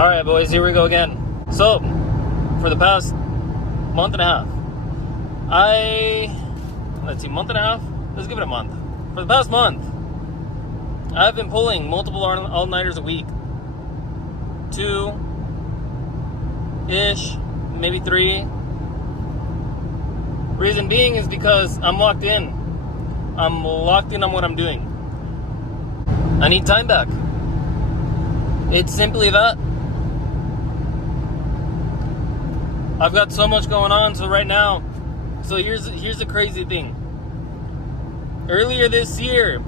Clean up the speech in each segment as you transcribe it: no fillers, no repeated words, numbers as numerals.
Alright, boys, here we go again. So, for the past month and a half, month and a half? Let's give it a month. For the past month, I've been pulling multiple all-nighters a week. 2-ish, maybe 3. Reason being is because I'm locked in. I'm locked in on what I'm doing. I need time back. It's simply that. I've got so much going on, so right now, here's the crazy thing. Earlier this year,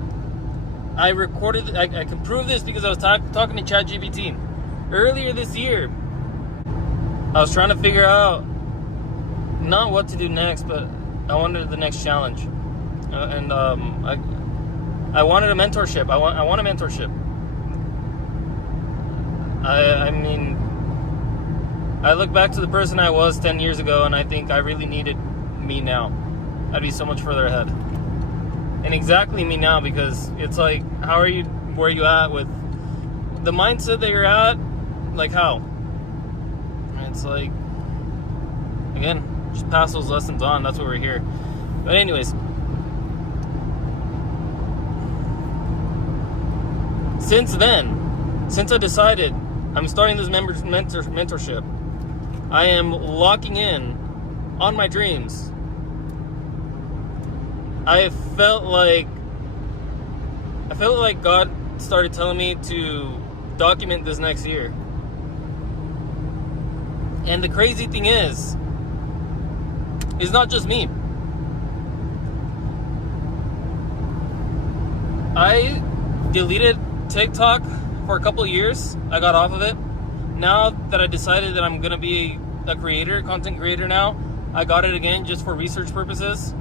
I can prove this because I was talking to ChatGPT. Earlier this year, I was trying to figure out not what to do next, but I wanted the next challenge. I wanted a mentorship. I want a mentorship. I mean, I look back to the person I was 10 years ago, and I think I really needed me now. I'd be so much further ahead. And exactly me now, because it's like, where are you at with the mindset that you're at? Like, how? And it's like, again, just pass those lessons on. That's why we're here. But anyways, since I decided I'm starting this mentorship, I am locking in on my dreams. I felt like God started telling me to document this next year. And the crazy thing is not just me. I deleted TikTok for a couple of years. I got off of it. Now that I decided that I'm gonna be a content creator now, I got it again just for research purposes.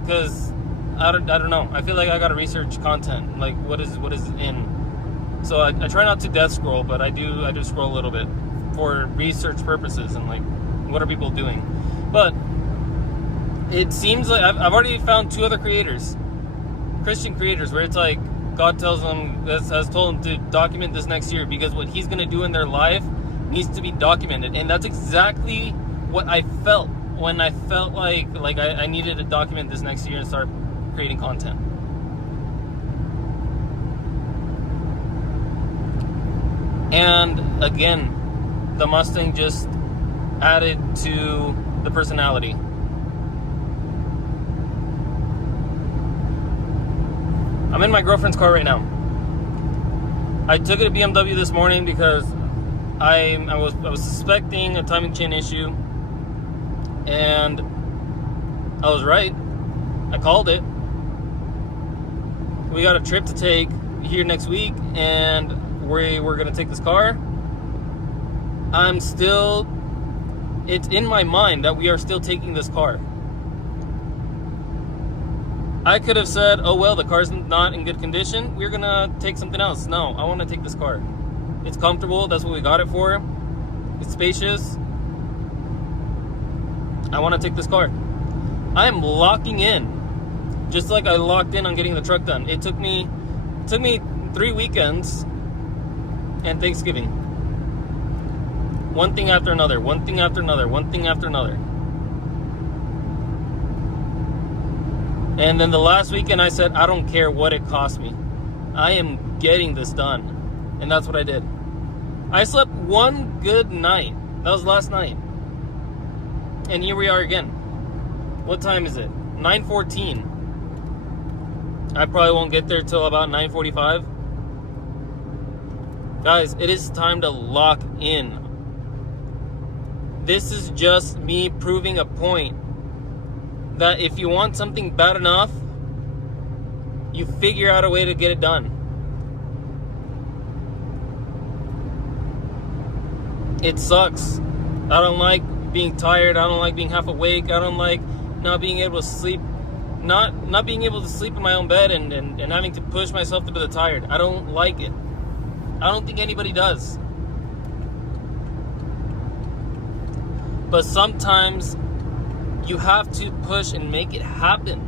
Because I don't know. I feel like I gotta research content, like what is in. So I try not to death scroll, but I do scroll a little bit for research purposes and like what are people doing. But it seems like I've already found 2 other creators, Christian creators, where it's like God has told them to document this next year because what He's gonna do in their life needs to be documented, and that's exactly what I felt when I felt like I needed to document this next year and start creating content. And again, the Mustang just added to the personality. I'm in my girlfriend's car right now. I took it to BMW this morning because I was suspecting a timing chain issue, and I was right. I called it. We got a trip to take here next week, and we're gonna take this car. It's in my mind that we are still taking this car. I could have said, oh well, the car's not in good condition, we're gonna take something else. No, I want to take this car. It's comfortable, that's what we got it for. It's spacious. I want to take this car. I am locking in, just like I locked in on getting the truck done. It took me 3 weekends and Thanksgiving. One thing after another, one thing after another, one thing after another. And then the last weekend I said, I don't care what it costs me. I am getting this done. And that's what I did. I slept one good night. That was last night. And here we are again. What time is it? 9:14. I probably won't get there till about 9:45. Guys, it is time to lock in. This is just me proving a point that if you want something bad enough, you figure out a way to get it done. It sucks. I don't like being tired. I don't like being half awake. I don't like not being able to sleep. Not being able to sleep in my own bed and having to push myself to the tired. I don't like it. I don't think anybody does. But sometimes you have to push and make it happen.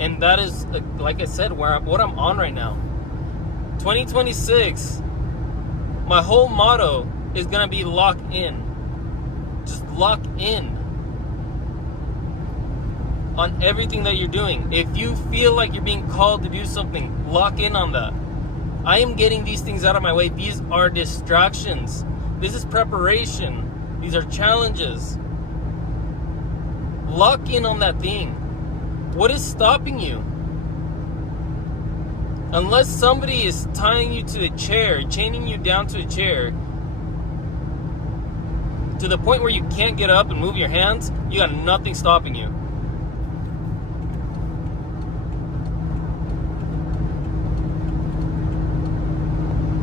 And that is, like I said, what I'm on right now. 2026 My whole motto is going to be lock in. Just lock in on everything that you're doing. If you feel like you're being called to do something, lock in on that. I am getting these things out of my way. These are distractions. This is preparation. These are challenges. Lock in on that thing. What is stopping you? Unless somebody is tying you to a chair, chaining you down to a chair, to the point where you can't get up and move your hands, you got nothing stopping you.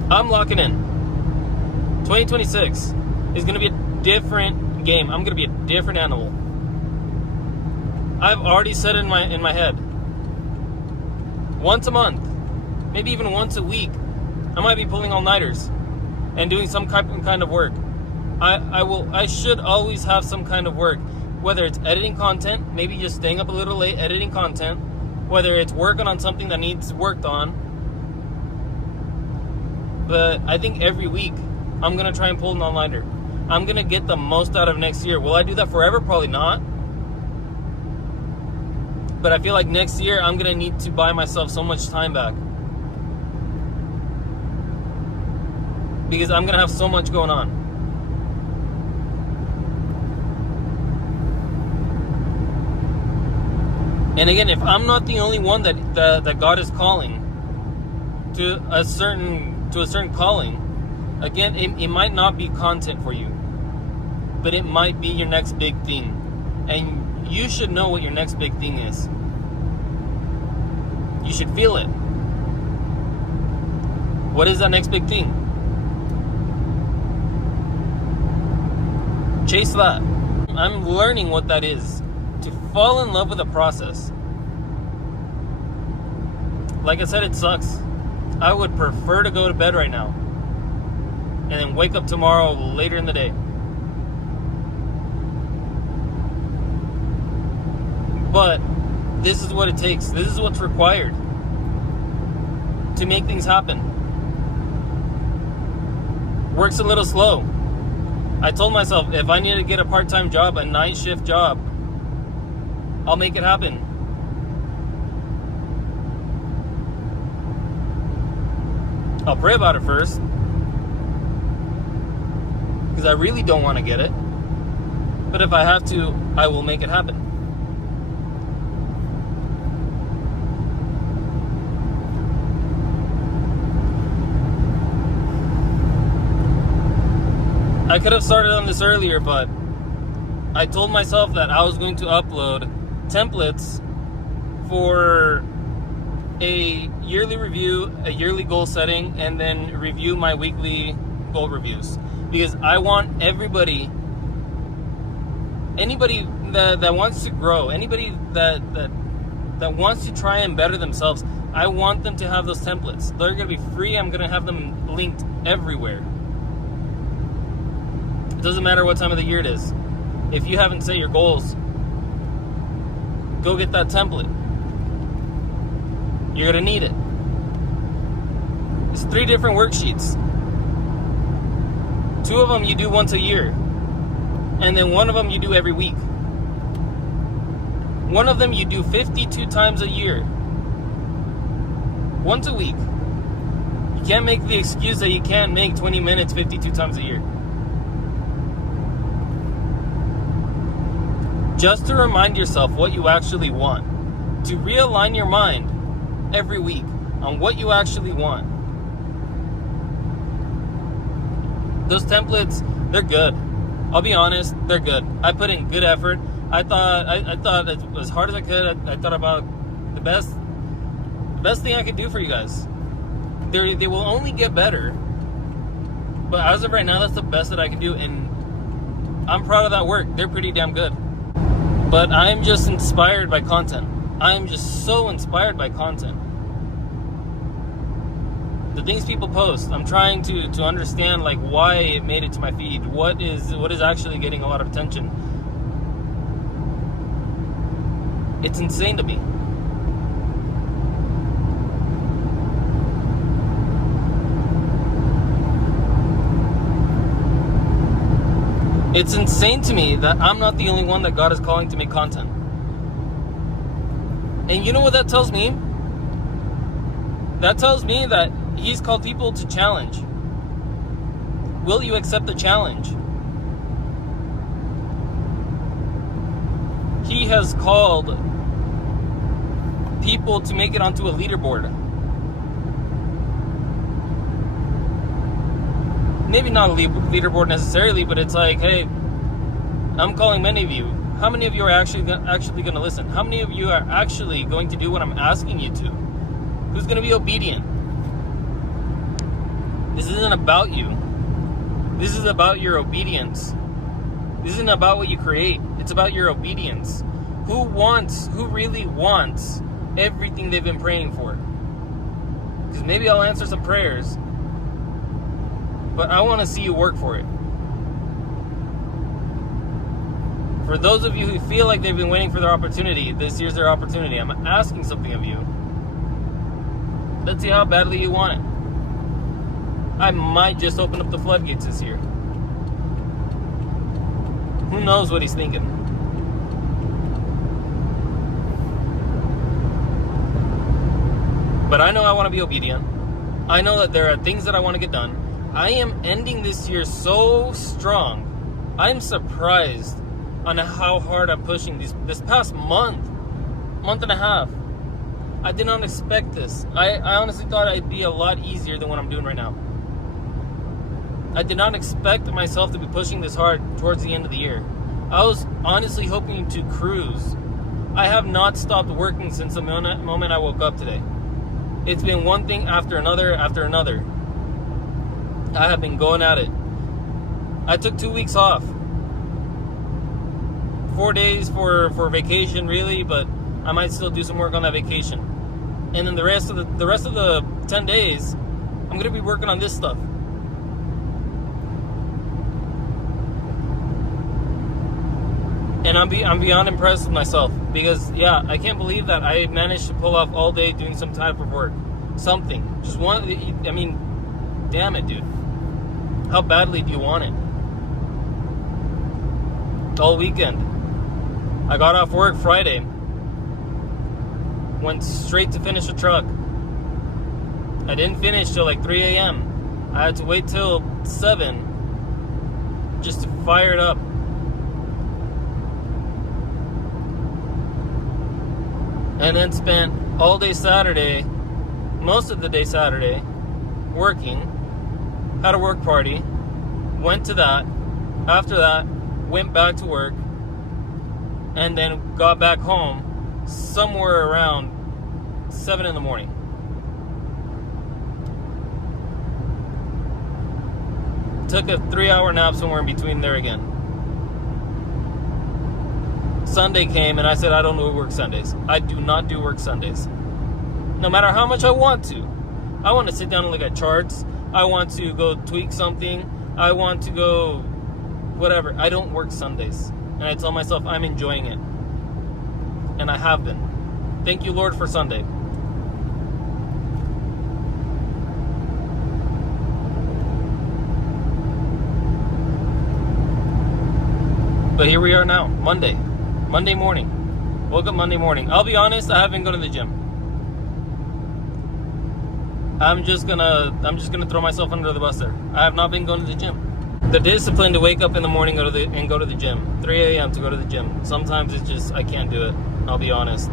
I'm locking in. 2026 is going to be a different game. I'm going to be a different animal. I've already said it in my head. Once a month, maybe even once a week, I might be pulling all-nighters and doing some kind of work. I should always have some kind of work, whether it's editing content, maybe just staying up a little late editing content, whether it's working on something that needs worked on. But I think every week I'm going to try and pull an all-nighter. I'm going to get the most out of next year. Will I do that forever? Probably not. But I feel like next year I'm going to need to buy myself so much time back. Because I'm going to have so much going on. And again, if I'm not the only one that God is calling to a certain calling, again, it might not be content for you, but it might be your next big thing. And you should know what your next big thing is. You should feel it. What is that next big thing? Chase that. I'm learning what that is. To fall in love with the process. Like I said, it sucks. I would prefer to go to bed right now and then wake up tomorrow later in the day. But this is what it takes. This is what's required to make things happen. Work's a little slow. I told myself if I need to get a part-time job, a night shift job, I'll make it happen. I'll pray about it first, because I really don't want to get it. But if I have to, I will make it happen. I could have started on this earlier, but I told myself that I was going to upload templates for a yearly review, a yearly goal setting, and then review my weekly goal reviews. Because I want anybody that wants to grow, anybody that wants to try and better themselves, I want them to have those templates. They're going to be free. I'm going to have them linked everywhere. It doesn't matter what time of the year it is. If you haven't set your goals, go get that template. You're going to need it. It's 3 different worksheets. 2 of them you do once a year. And then 1 of them you do every week. 1 of them you do 52 times a year. Once a week. You can't make the excuse that you can't make 20 minutes 52 times a year. Just to remind yourself what you actually want. To realign your mind every week on what you actually want. Those templates, they're good. I'll be honest, they're good. I put in good effort. I thought as hard as I could. I thought about the best thing I could do for you guys. They will only get better. But as of right now, that's the best that I can do, and I'm proud of that work. They're pretty damn good. But I'm just inspired by content. I'm just so inspired by content. The things people post, I'm trying to understand like why it made it to my feed. What is actually getting a lot of attention. It's insane to me. It's insane to me that I'm not the only one that God is calling to make content. And you know what that tells me? That tells me that He's called people to challenge. Will you accept the challenge? He has called people to make it onto a leaderboard. Maybe not a leaderboard necessarily, but it's like, hey, I'm calling many of you. How many of you are actually going to listen? How many of you are actually going to do what I'm asking you to? Who's going to be obedient? This isn't about you. This is about your obedience. This isn't about what you create. It's about your obedience. Who really wants everything they've been praying for? Because maybe I'll answer some prayers, but I want to see you work for it. For those of you who feel like they've been waiting for their opportunity, this year's their opportunity. I'm asking something of you. Let's see how badly you want it. I might just open up the floodgates this year. Who knows what He's thinking? But I know I want to be obedient. I know that there are things that I want to get done. I am ending this year so strong. I'm surprised on how hard I'm pushing this past month and a half. I did not expect this. I honestly thought it'd be a lot easier than what I'm doing right now. I did not expect myself to be pushing this hard towards the end of the year. I was honestly hoping to cruise. I have not stopped working since the moment I woke up today. It's been one thing after another after another. I have been going at it. I took 2 weeks off. 4 days for vacation, really, but I might still do some work on that vacation. And then the rest of the 10 days, I'm going to be working on this stuff. And I'm beyond impressed with myself because, yeah, I can't believe that I managed to pull off all day doing some type of work. Something. Just one. I mean, damn it, dude. How badly do you want it? All weekend. I got off work Friday. Went straight to finish a truck. I didn't finish till like 3 a.m. I had to wait till 7 just to fire it up. And then spent all day Saturday, most of the day Saturday, working. Had a work party. Went to that. After that, went back to work. And then got back home somewhere around 7 in the morning. Took a 3-hour nap somewhere in between there again. Sunday came and I said I don't do work Sundays. I do not do work Sundays. No matter how much I want to. I want to sit down and look at charts. I want to go tweak something. I want to go whatever. I don't work Sundays. And I tell myself I'm enjoying it. And I have been. Thank you, Lord, for Sunday. But here we are now, Monday morning. Woke up Monday morning. I'll be honest, I haven't been going to the gym. I'm just gonna throw myself under the bus there. I have not been going to the gym. The discipline to wake up in the morning, go to the gym. 3 a.m. to go to the gym. Sometimes it's just I can't do it. I'll be honest.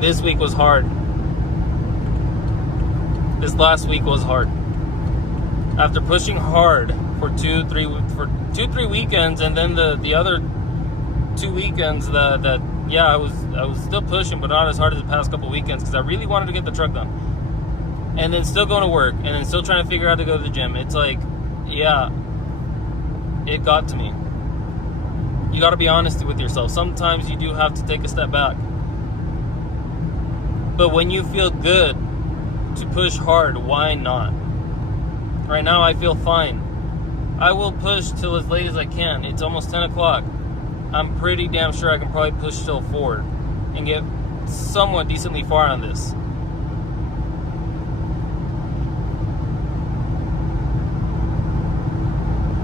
This week was hard. This last week was hard. After pushing hard for 2-3 weekends, and then the other 2 weekends that I was still pushing, but not as hard as the past couple weekends because I really wanted to get the truck done. And then still going to work, and then still trying to figure out how to go to the gym. It's like, yeah, it got to me. You got to be honest with yourself. Sometimes you do have to take a step back. But when you feel good to push hard, why not? Right now I feel fine. I will push till as late as I can. It's almost 10 o'clock. I'm pretty damn sure I can probably push till 4 and get somewhat decently far on this.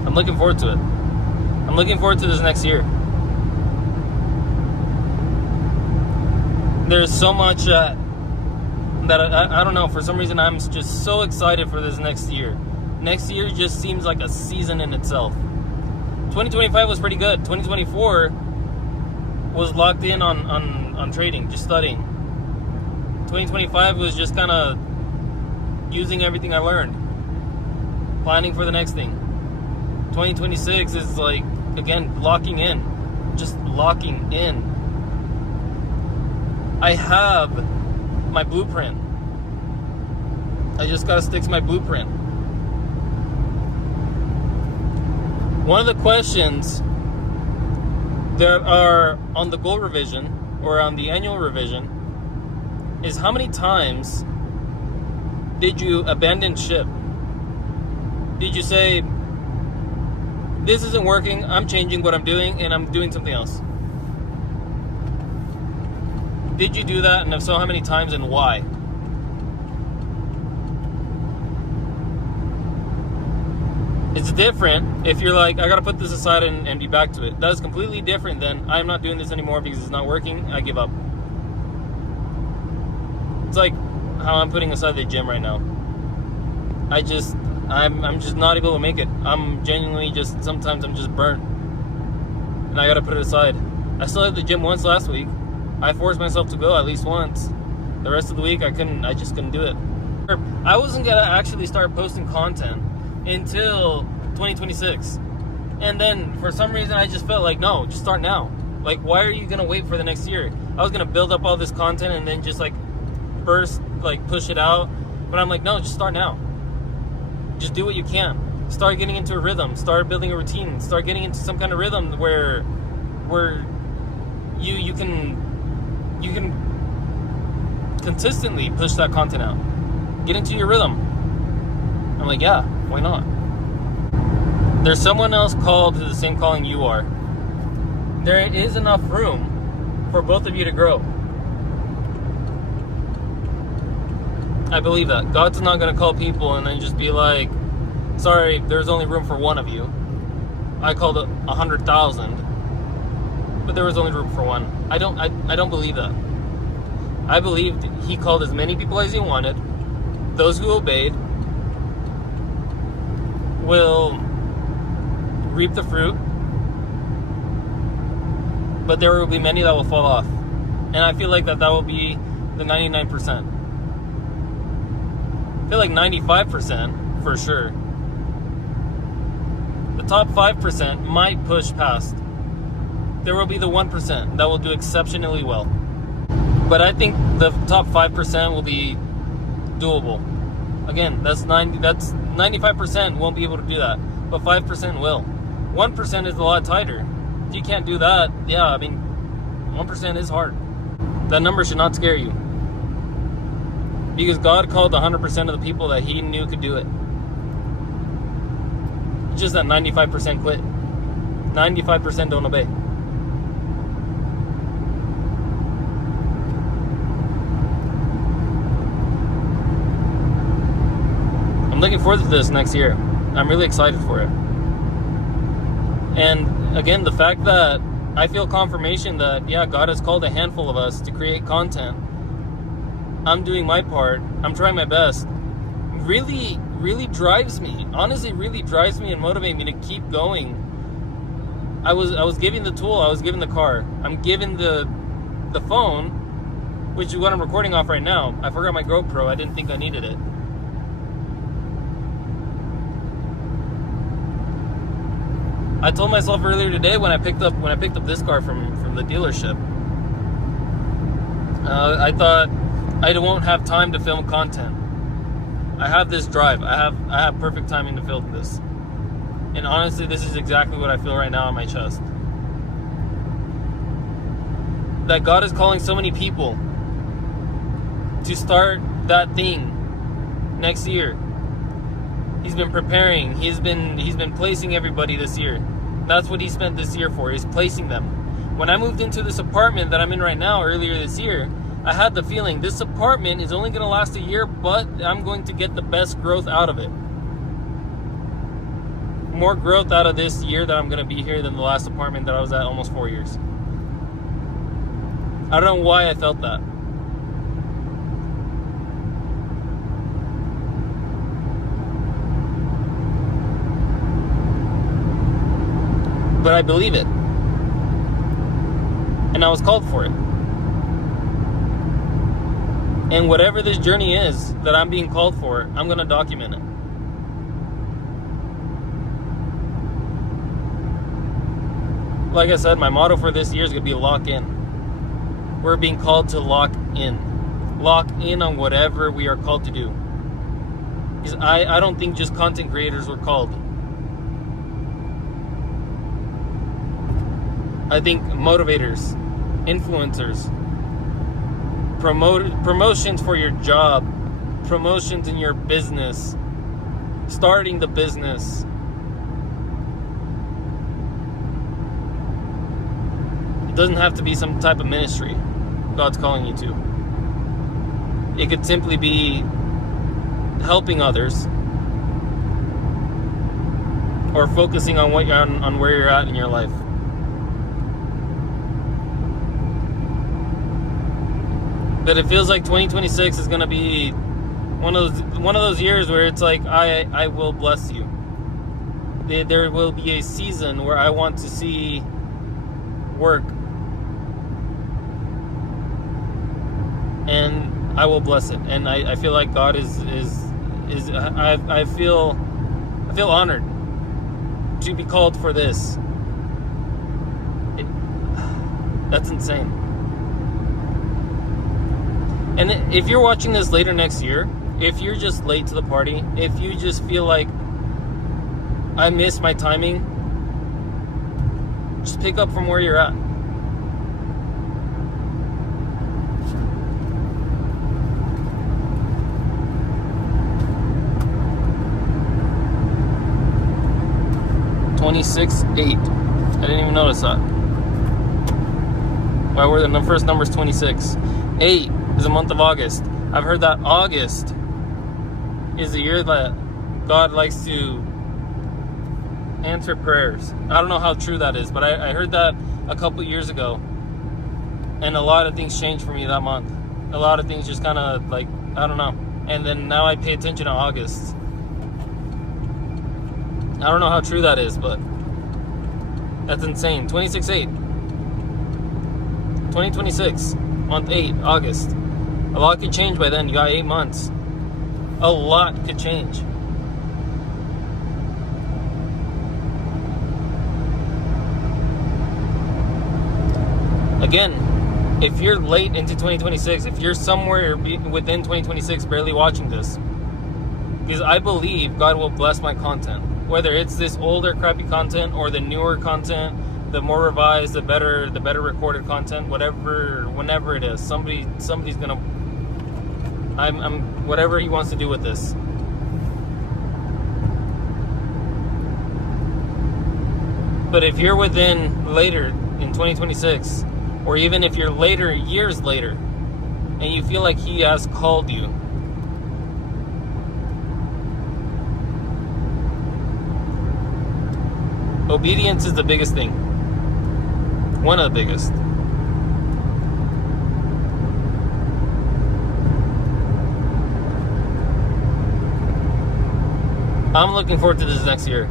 I'm looking forward to it. I'm looking forward to this next year. There's so much that I don't know, for some reason I'm just so excited for this next year. Next year just seems like a season in itself. 2025 was pretty good. 2024 was locked in on trading, just studying. 2025 was just kind of using everything I learned, planning for the next thing. 2026 is like, again, locking in, just locking in. I have my blueprint. I just gotta stick to my blueprint. One of the questions that are on the goal revision or on the annual revision is, how many times did you abandon ship? Did you say, this isn't working, I'm changing what I'm doing, and I'm doing something else? Did you do that? And if so, how many times and why? It's different if you're like, I gotta put this aside and be back to it. That is completely different than, I'm not doing this anymore because it's not working, I give up. It's like how I'm putting aside the gym right now. I'm just not able to make it. I'm genuinely just, sometimes I'm just burnt. And I gotta put it aside. I still had the gym once last week. I forced myself to go at least once. The rest of the week I just couldn't do it. I wasn't gonna actually start posting content until 2026. And then for some reason I just felt like, no, just start now. Like, why are you gonna wait for the next year? I was gonna build up all this content and then just like burst, like push it out. But I'm like, no, just start now. Just do what you can. Start getting into a rhythm. Start building a routine. Start getting into some kind of rhythm where you can consistently push that content out. Get into your rhythm. I'm like, yeah, why not? There's someone else called to the same calling you are. There is enough room for both of you to grow. I believe that. God's not going to call people and then just be like, sorry, there's only room for one of you. I called it 100,000, but there was only room for one. I don't believe that. I believed he called as many people as he wanted. Those who obeyed will reap the fruit, but there will be many that will fall off. And I feel like that will be the 99%. I feel like 95% for sure. The top 5% might push past. There will be the 1% that will do exceptionally well. But I think the top 5% will be doable. Again, that's 95% won't be able to do that, but 5% will. 1% is a lot tighter. If you can't do that, yeah, I mean, 1% is hard. That number should not scare you. Because God called 100% of the people that he knew could do it. It's just that 95% quit. 95% don't obey. I'm looking forward to this next year. I'm really excited for it. And again, the fact that I feel confirmation that, yeah, God has called a handful of us to create content. I'm doing my part. I'm trying my best. Really, really drives me. Honestly, really drives me and motivates me to keep going. I was given the tool. I was given the car. I'm given the phone, which is what I'm recording off right now. I forgot my GoPro. I didn't think I needed it. I told myself earlier today when I picked up this car from the dealership, I thought I won't have time to film content. I have this drive. I have perfect timing to film this. And honestly, this is exactly what I feel right now on my chest. That God is calling so many people to start that thing next year. He's been preparing. He's been placing everybody this year. That's what he spent this year for, is placing them. When I moved into this apartment that I'm in right now earlier this year, I had the feeling this apartment is only going to last a year, but I'm going to get the best growth out of it. more growth out of this year that I'm going to be here than the last apartment that I was at almost 4 years. I don't know why I felt that. But I believe it. And I was called for it. And whatever this journey is that I'm being called for, I'm going to document it. Like I said, my motto for this year is going to be lock in. We're being called to lock in. Lock in on whatever we are called to do. Because I don't think just content creators were called. I think motivators, influencers, promotions for your job, promotions in your business, starting the business. It doesn't have to be some type of ministry God's calling you to. It could simply be helping others or focusing on on where you're at in your life. But it feels like 2026 is going to be one of those years where it's like I will bless you. There will be a season where I want to see work, and I will bless it. And I feel like God is I feel honored to be called for this. That's insane. And if you're watching this later next year, if you're just late to the party, if you just feel like I missed my timing, just pick up from where you're at. $26.8. I didn't even notice that. Why were the first numbers 26? 8 is the month of August. I've heard that August is the year that God likes to answer prayers. I don't know how true that is, but I heard that a couple years ago, and a lot of things changed for me that month. A lot of things just kind of like, I don't know. And then now I pay attention to August. I don't know how true that is, but that's insane. 26/8. 2026, month 8, August. A lot could change by then. You got 8 months. A lot could change. Again, if you're late into 2026, if you're somewhere within 2026 barely watching this, because I believe God will bless my content. Whether it's this older crappy content or the newer content, the more revised, the better recorded content, whenever it is, somebody's gonna. I'm whatever He wants to do with this. But if you're within later in 2026, or even if you're later, years later, and you feel like He has called you, obedience is the biggest thing. One of the biggest. I'm looking forward to this next year.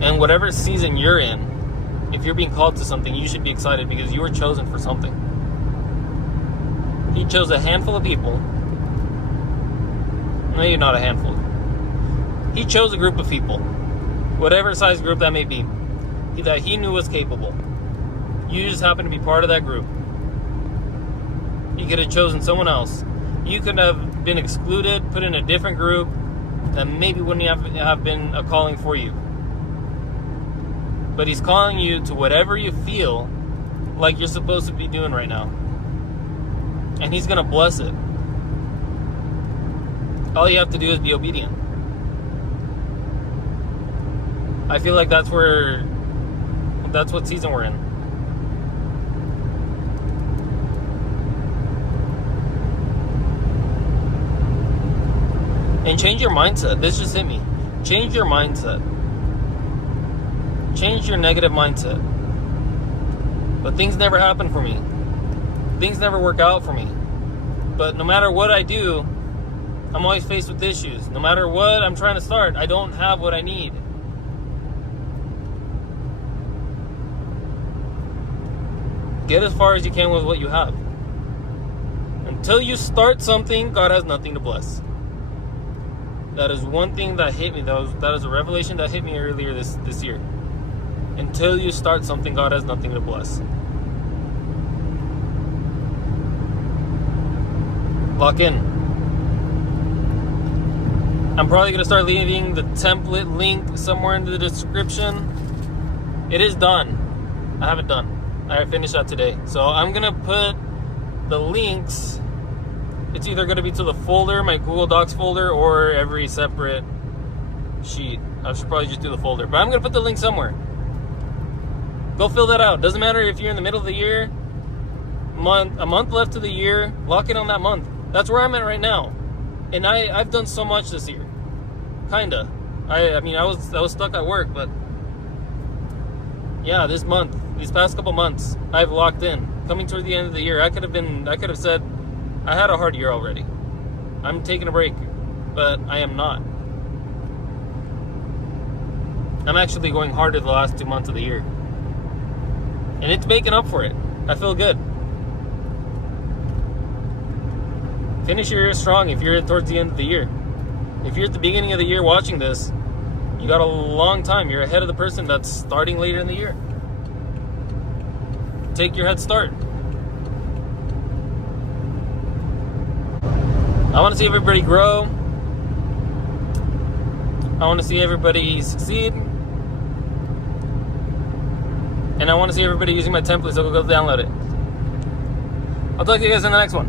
And whatever season you're in, if you're being called to something, you should be excited because you were chosen for something. He chose a handful of people. Maybe not a handful. He chose a group of people. Whatever size group that may be, that He knew was capable. You just happen to be part of that group. He could have chosen someone else. You could have been excluded, put in a different group that maybe wouldn't have been a calling for you. But He's calling you to whatever you feel like you're supposed to be doing right now. And He's going to bless it. All you have to do is be obedient. I feel like that's what season we're in. And change your mindset. This just hit me. Change your mindset. change your negative mindset. But things never happen for me. Things never work out for me. But no matter what I do, I'm always faced with issues. No matter what I'm trying to start, I don't have what I need. Get as far as you can with what you have. Until you start something, God has nothing to bless. That is one thing that hit me. That is a revelation that hit me earlier this year. Until you start something, God has nothing to bless. Lock in. I'm probably going to start leaving the template link somewhere in the description. It is done. I have it done. I finished that today. So I'm going to put the links. It's either going to be to the folder, my Google Docs folder, or every separate sheet. I should probably just do the folder. But I'm going to put the link somewhere. Go fill that out. Doesn't matter if you're in the middle of the year, a month left to the year, lock in on that month. That's where I'm at right now. And I've done so much this year. Kinda. I mean, I was stuck at work, but yeah, this month, these past couple months, I've locked in. Coming toward the end of the year, I could have said, I had a hard year already. I'm taking a break, but I am not. I'm actually going harder the last 2 months of the year. And it's making up for it. I feel good. Finish your year strong if you're towards the end of the year. If you're at the beginning of the year watching this, you got a long time. You're ahead of the person that's starting later in the year. Take your head start. I want to see everybody grow. I want to see everybody succeed. And I want to see everybody using my template, so go download it. I'll talk to you guys in the next one.